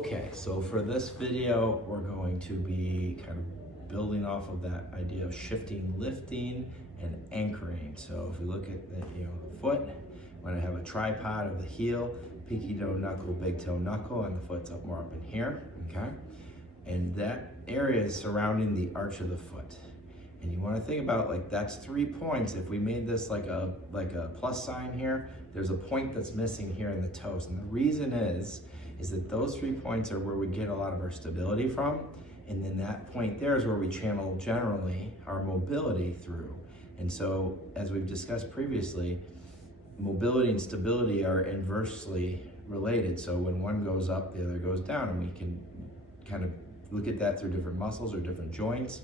Okay, so for this video, we're going to be kind of building off of that idea of shifting, lifting, and anchoring. So if we look at the foot, when I have a tripod of the heel, pinky toe knuckle, big toe knuckle, and the foot's up more up in here, okay? And that area is surrounding the arch of the foot. And you want to think about, like, that's 3 points. If we made this like a plus sign here, there's a point that's missing here in the toes. And the reason is that those 3 points are where we get a lot of our stability from. And then that point there is where we channel generally our mobility through. And so, as we've discussed previously, mobility and stability are inversely related. So when one goes up, the other goes down, and we can kind of look at that through different muscles or different joints.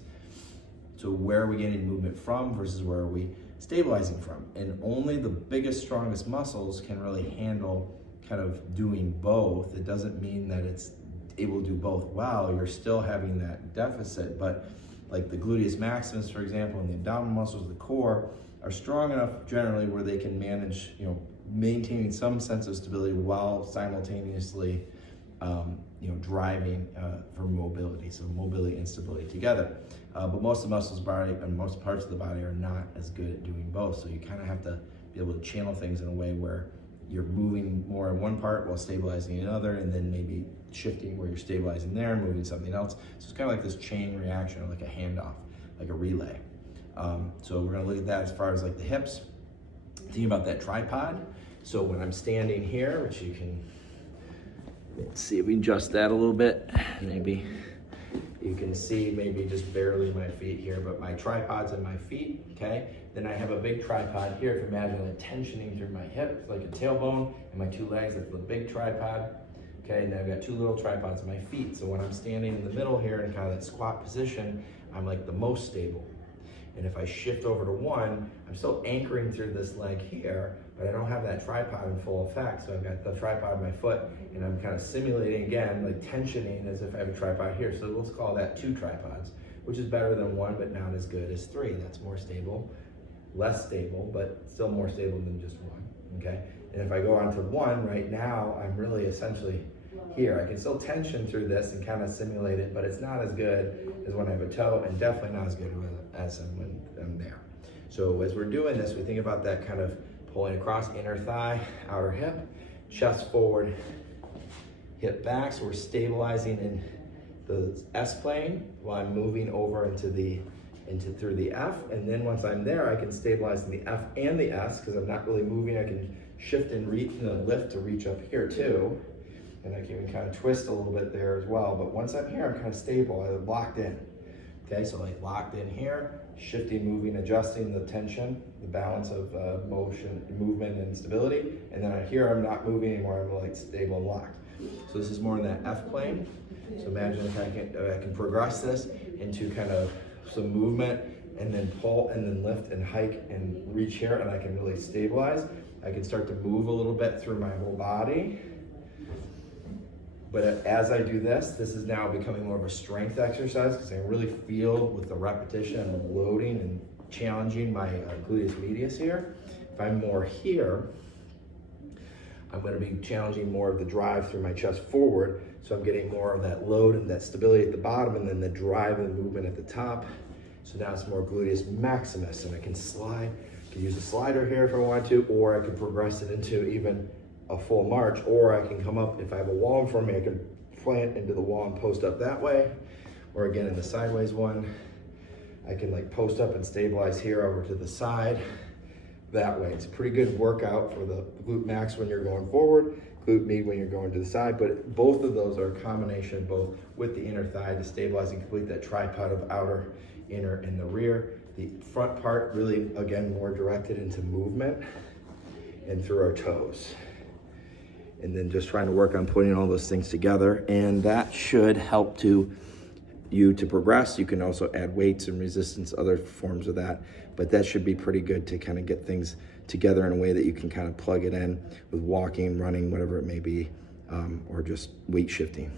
So where are we getting movement from versus where are we stabilizing from? And only the biggest, strongest muscles can really handle kind of doing both. It doesn't mean that it's able to do both well. You're still having that deficit, but like the gluteus maximus, for example, and the abdominal muscles of the core are strong enough generally where they can manage, maintaining some sense of stability while simultaneously driving for mobility. So mobility and stability together. But most of the muscles body and most parts of the body are not as good at doing both. So you kind of have to be able to channel things in a way where you're moving more in one part while stabilizing another, and then maybe shifting where you're stabilizing there and moving something else. So it's kind of like this chain reaction, or like a handoff, like a relay. So we're gonna look at that as far as like the hips. Thinking about that tripod. So when I'm standing here, which you can, let's see if we can adjust that a little bit. Maybe you can see maybe just barely my feet here, but my tripod's in my feet, okay? Then I have a big tripod here. If you imagine like tensioning through my hip, like a tailbone, and my 2 legs, that's the big tripod, okay? And then I've got 2 little tripods in my feet. So when I'm standing in the middle here in kind of that squat position, I'm like the most stable. And if I shift over to one, I'm still anchoring through this leg here, but I don't have that tripod in full effect. So I've got the tripod on my foot, and I'm kind of simulating again, like tensioning as if I have a tripod here. So let's call that 2 tripods, which is better than 1, but not as good as 3. That's more stable, less stable, but still more stable than just 1, okay? And if I go on to 1, right now, I'm really essentially here. I can still tension through this and kind of simulate it, but it's not as good as when I have a toe, and definitely not as good as when I'm there. So as we're doing this, we think about that kind of pulling across, inner thigh, outer hip, chest forward, hip back. So we're stabilizing in the S plane while I'm moving over through the F. And then once I'm there, I can stabilize in the F and the S because I'm not really moving. I can shift and lift to reach up here too. And I can kind of twist a little bit there as well. But once I'm here, I'm kind of stable, I'm locked in. Okay, so like locked in here, shifting, moving, adjusting the tension, the balance of motion, movement, and stability. And then here, I'm not moving anymore, I'm like stable and locked. So this is more in that F plane. So imagine if I can progress this into kind of some movement, and then pull, and then lift and hike and reach here, and I can really stabilize. I can start to move a little bit through my whole body. But as I do this is now becoming more of a strength exercise because I really feel with the repetition and loading and challenging my gluteus medius here. If I'm more here, I'm going to be challenging more of the drive through my chest forward. So I'm getting more of that load and that stability at the bottom, and then the drive and the movement at the top. So now it's more gluteus maximus, and I can slide. I can use a slider here if I want to, or I can progress it into even a full march, or I can come up, if I have a wall in front of me, I can plant into the wall and post up that way. Or again, in the sideways one, I can like post up and stabilize here over to the side that way. It's a pretty good workout for the glute max when you're going forward, glute med when you're going to the side, but both of those are a combination both with the inner thigh to stabilize and complete that tripod of outer, inner, and the rear. The front part really, again, more directed into movement and through our toes. And then just trying to work on putting all those things together, and that should help you to progress. You can also add weights and resistance, other forms of that, but that should be pretty good to kind of get things together in a way that you can kind of plug it in with walking, running, whatever it may be, or just weight shifting.